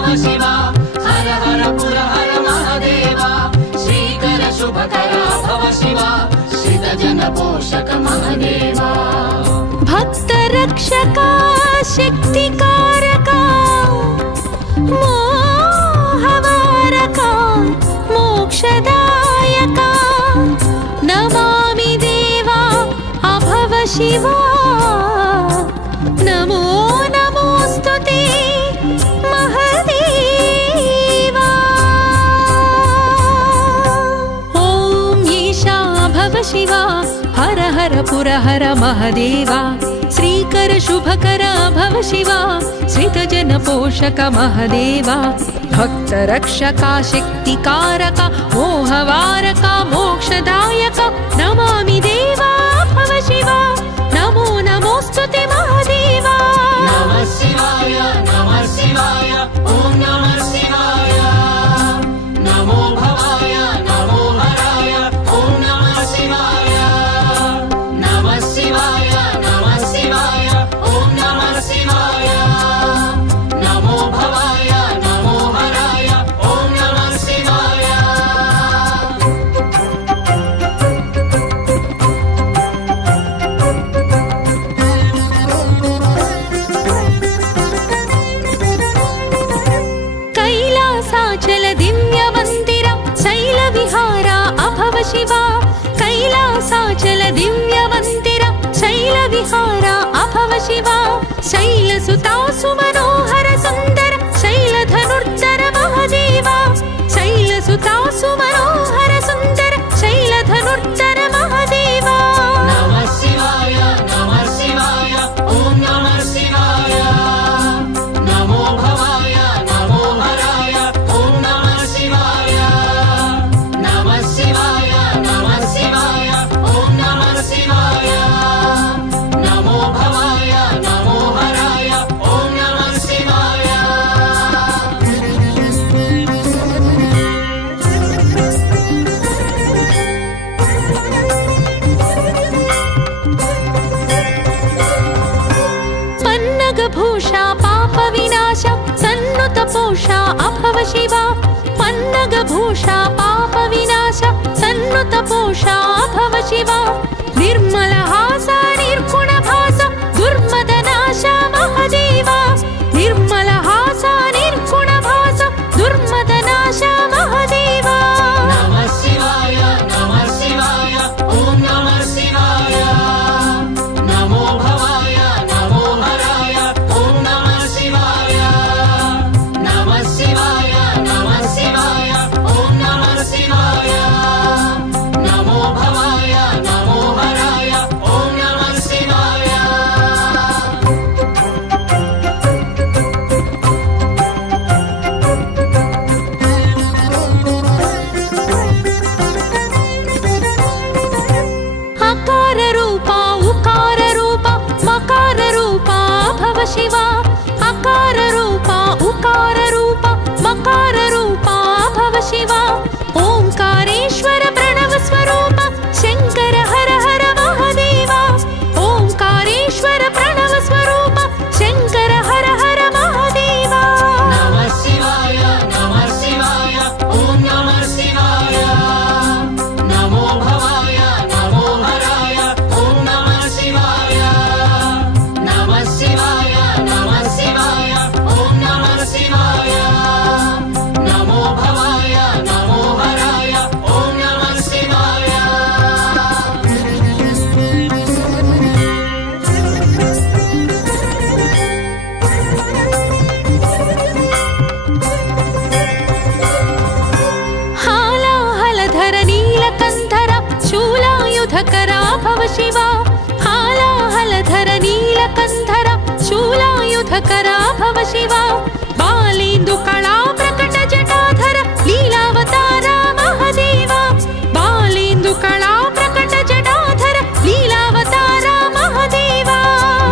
भव शिव हर हर पुर हर महादेव श्रीकर शुभकरा भव शिव श्रितजन पोषक महादेवा भक्त रक्षका शक्तिकारका मोहवारका मोक्षदायका नमामि देवा अभव शिवा नमो नमोस्तुते महादेवा ॐ ईशा भव शिवा हर हर पुर हर महादेवा श्रीकर शुभकर भव शिवा श्रितजन पोषक महादेवा भक्त रक्षका शक्तिकारका मोहवारका मोक्षदायका नमामि देवा भव शिवा नमो नमोस्तुते महादेवा नमः शिवाय ॐ नमः शिवाय नमो भवाय नमो हराय ॐ नमः शिवाय नमः शिवाय ॐ नमः शिवाय नमो भवाय नमो हराय ॐ नमः शिवाय कैलासाचल दिव्य मंदिर शैल विहार अभव शिवा कैलासाचल दिव्य मंदिर शैल विहार अभव शिवा शैलसुता सुमनोहर सुंदर शैलधनुर्धर महादेवा शैलसुता सुमनोहर सुंदर शैलधनुर्धर महादेवा नमः शिवाय ॐ नमः शिवाय नमो भवाय नमो हराय ॐ नमः शिवाय नमः शिवाय ॐ नमः शिवाय नमो भवाय नमो हराय ॐ नमः शिवाय पन्नगभूषा पाप विनाश सन्नुत पोषा अभव शिवा पन्नगभूषा पाप विनाश सन्नुत पोषा अभव शिवा निर्मल हास निर्गुण भास दुर्मदनाश महादेवा निर्मल हास निर्गुण भास दुर्मदनाश महादेवा नमः शिवाय ॐ नमः शिवाय नमो भवाय नमो हराय ॐ नमः शिवाय नमः शिवाय ॐ नमः शिवाय नमो भवाय नमो हराय ॐ नमः शिवाय अकार रूपा उकार रूपा मकार रूपा भव शिवा अकार रूपा उकार रूपा मकार रूपा भव शिवा ओंकारेश्वर प्रणव स्वरूप शंकर हर हर महादेवा ओंकारेश्वर प्रणव स्वरूप शंकर हर हर महादेवा नमः शिवाय ॐ नमः शिवाय नमो भवाय नमो हराय ॐ नमः शिवाय नमः शिवाय ॐ नमः शिवाय नमो भवाय नमो हराय ॐ नमः शिवाय हालाहलधर नीलकंधर शूलायुधकरा भव शिवा हालाहलधर नीलकंधर शूलायुधकरा भव शिवा बालेन्दु कला प्रकट जटाधर लीलावतार महादेवा बालेन्दु कला प्रकट जटाधर लीलावतार महादेवा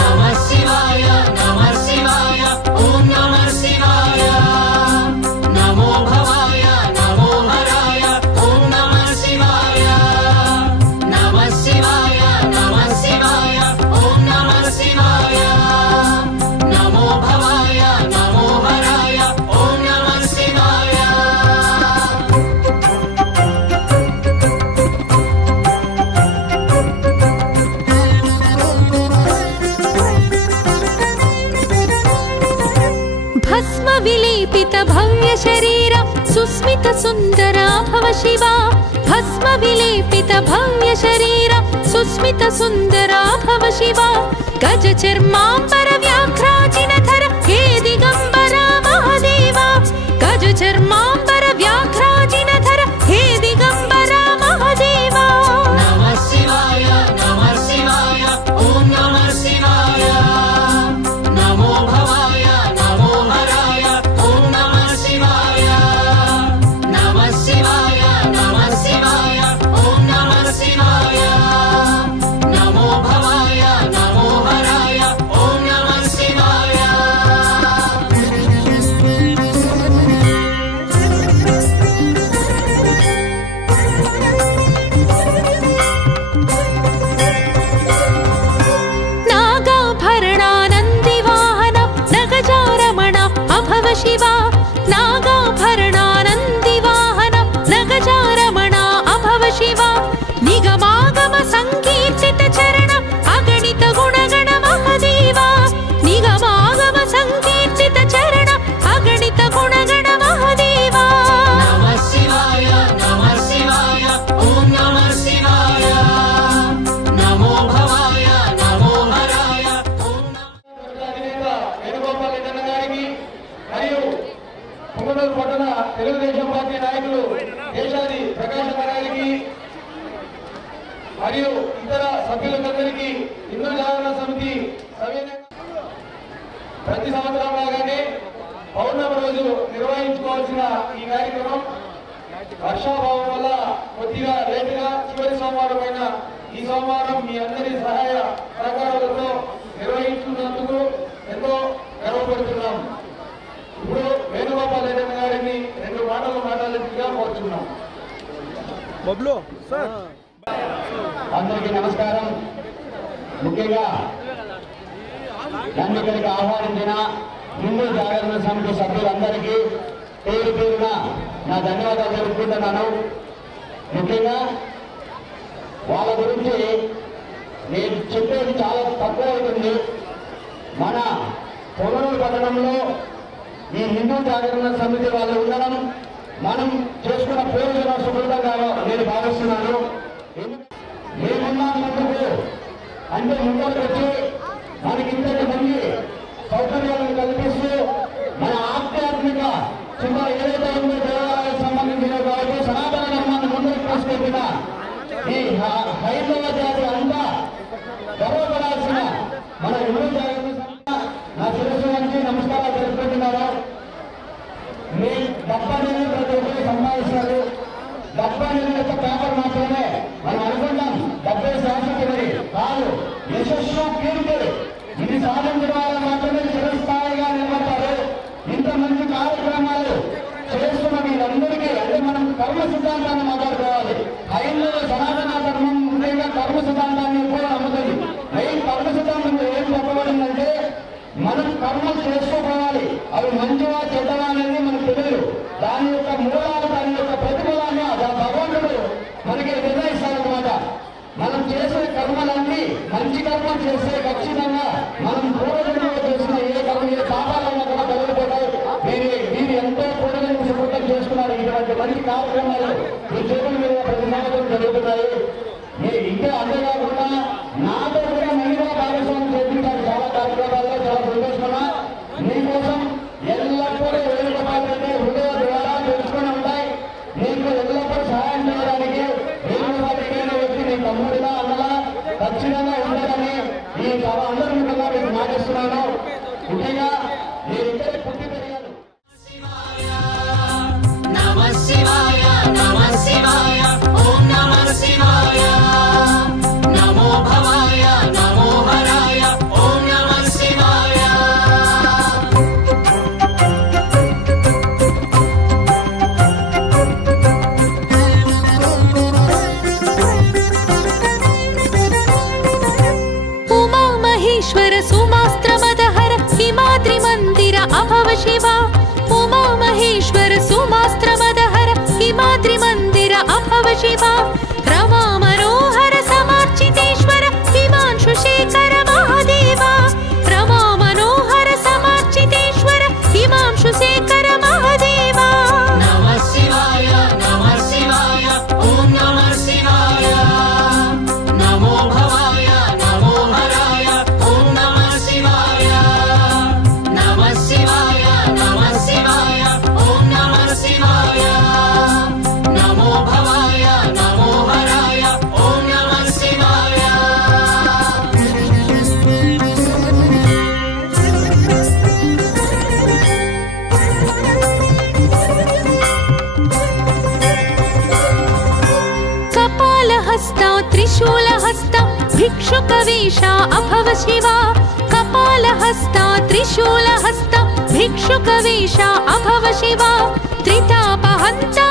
नमः शिवाय ॐ नमः शिवाय नमो भवाय नमो हराय ॐ नमः शिवाय नमः शिवाय ॐ नमः शिवाय नमो भवाय नमो हराय ॐ विलेपित भव्य शरीर सुस्मित सुन्दरा भव शिवा भस्म विलेपित भव्य शरीर सुस्मित सुन्दरा भव शिवा गज चर्मांबर व्याघ्राजिनधर हे दिगंबरा महादेवा गज चर्मांबर व्याघ्राजिनधर हे दिगंबरा महादेवा नमः शिवाय ॐ नमः शिवाय नमो भवाय नमो हराय ॐ नमः शिवाय नमः शिवाय ॐ नमः शिवाय नमो भवाय नमो हराय ॐ नमः शिवाय नागाभरणानन्दिवाहन नगजारमण अभव शिवा नागाभरणानन्दिवाहन नगजारमण अभव शिवा निगमागम संकीर्तित चरण अगणित गुणगण महादेवा निगमागम संकीर्तित चरण अगणित गुणगण महादेवा नमः शिवाय ॐ नमः शिवाय नमो भवाय नमो हराय ॐ అధినేత వేణుగోపాల్ రెడ్డి గారికి మరియు పొంగనూరు పట్టణ తెలుగుదేశం పార్టీ నాయకులు దేశాది ప్రకాశం గారికి మరియు ఇతర సభ్యులందరికీ హిందూ జాగరణ సమితి సవినయంగా ప్రతి సంవత్సరం లాగానే పౌర్ణమి రోజు నిర్వహించుకోవాల్సిన ఈ కార్యక్రమం వర్షాభావం వల్ల కొద్దిగా లేటుగా చివరి సోమవారం అయిన ఈ సోమవారం మీ అందరి సహాయ సహకారాలతో నిర్వహించుకున్నందుకు ఎంతో గర్వపడుతున్నాం. ఇప్పుడు వేణుగోపాల్ రెడ్డి గారిని 2 మాటలు మాట్లాడేందుగా కోరుచున్నాం. అందరికీ నమస్కారం. ముఖ్యంగా నన్ను ఇక్కడికి ఆహ్వానించిన హిందూ జాగరణ సమితి సభ్యులందరికీ పేరు పేరున నా ధన్యవాదాలు తెలుపుకుంటున్నాను. ముఖ్యంగా వాళ్ళ గురించి నేను చెప్పేది చాలా తక్కువ అవుతుంది. మన పొంగనూరు పట్టణంలో ఈ హిందూ జాగరణ సమితి వాళ్ళు ఉండడం మనం చేసుకున్న పూర్వజన సుకృతంగా నేను భావిస్తున్నాను. మేమున్నా ముందుకు అంటే ముందుకు వచ్చి మనకి ఇంతటి మంది సౌకర్యాలను కల్పిస్తూ మన ఆధ్యాత్మిక చిన్న ఏదైతే ఉందో దేవాలయాలకు సంబంధించిన కావచ్చు సనాతన ధర్మాన్ని ముందుకు తీసుకెళ్లిన ఈ హైందవ జాతి అంతా గర్వపడాల్సిన మన హిందూ జాగరణ సమితి నా శిరస్సు నుంచి నమస్కారాలు తెలుపుకుంటున్నాను. మీ డబ్బాని ప్రతి ఒక్కరు సంపాదిస్తారు. డబ్బాని యొక్క పేపర్ మాత్రమే మనం అనుకుంటాం 70 శాసనసభ్యులు కాదు. యశస్సు కీర్తి ఇది సాధించడం వల్ల మాత్రమే చిరస్థాయిగా నిలబడతారు. ఇంత మంచి కార్యక్రమాలు చేస్తున్న వీళ్ళందరికీ అంటే మనం కర్మ సిద్ధాంతాన్ని మాట్లాడుకోవాలి. హైందవ సనాతన ధర్మం ముఖ్యంగా కర్మ సిద్ధాంతాన్ని ఎక్కువ నమ్ముతుంది. కర్మ సిద్ధాంతంలో ఏం చెప్పబడిందంటే మనం కర్మలు చేసుకోవాలి. అవి మంచివా చెడ్డవా అనేది మనకు తెలియదు. దాని యొక్క మూలాలు దాని యొక్క ప్రతిఫలాన్ని భగవంతుడు మనకి నిర్ణయిస్తారనమాట. మనం చేసే కర్మలన్నీ మంచి కర్మలు చేస్తే ఖచ్చితంగా మనం పూర్వజన్మలో చేసిన ఏ కర్మ ఏ పాపాలన్నా కూడా తొలగిపోతాయి. మీరు ఎంతో పూర్వజన్మ సుకృతం చేసుకున్నారు. ఇటువంటి మంచి కార్యక్రమాలు మీ చేతుల మీద ప్రతి సంవత్సరం జరుగుతున్నాయి. ఇంకా అంతేకాకుండా నాతో కూడా మహిళా భాగస్వామ్యం చేపించారు చాలా కార్యక్రమాల్లో. చాలా సంతోషంగా మీకోసం ఎల్లప్పుడూ వేణుగోపాలంటే హృదయ ద్వారా తెలుసుకుని ఉంటాయి. మీకు ఎల్లప్పుడూ సహాయం చేయడానికి వేణుగోపాలైన వ్యక్తి మీ తమ్ముడిగా అన్నలా ఖచ్చితంగా ఉండాలని ఈ సభ అందరి ముఖంగా మీకు మాటిస్తున్నాను. ముఖ్యంగా నేను ఇక్కడే పుట్టి పెరిగాను. नमः शिवाय ॐ नमः शिवाय नमो भवाय नमो हराय ॐ नमः शिवाय उमा महेश्वर सुमास्त्रमदहर हिमाद्रि मंदिर अभव शिवा उमा महेश्वर सुमास्त्रमदहर हिमाद्रि मंदिर अभव शिवा रमा मनोहर समार्चितेश्वर हिमांशु शेखर महादेवा रमा मनोहर समार्चितेश्वर हिमांशु शेखर त्रिशूलहस्ता भिक्षुकवेषा अभव शिवा कपालहस्ता त्रिशूलहस्ता भिक्षुकवेषा अभव शिवा त्रितापहन्ता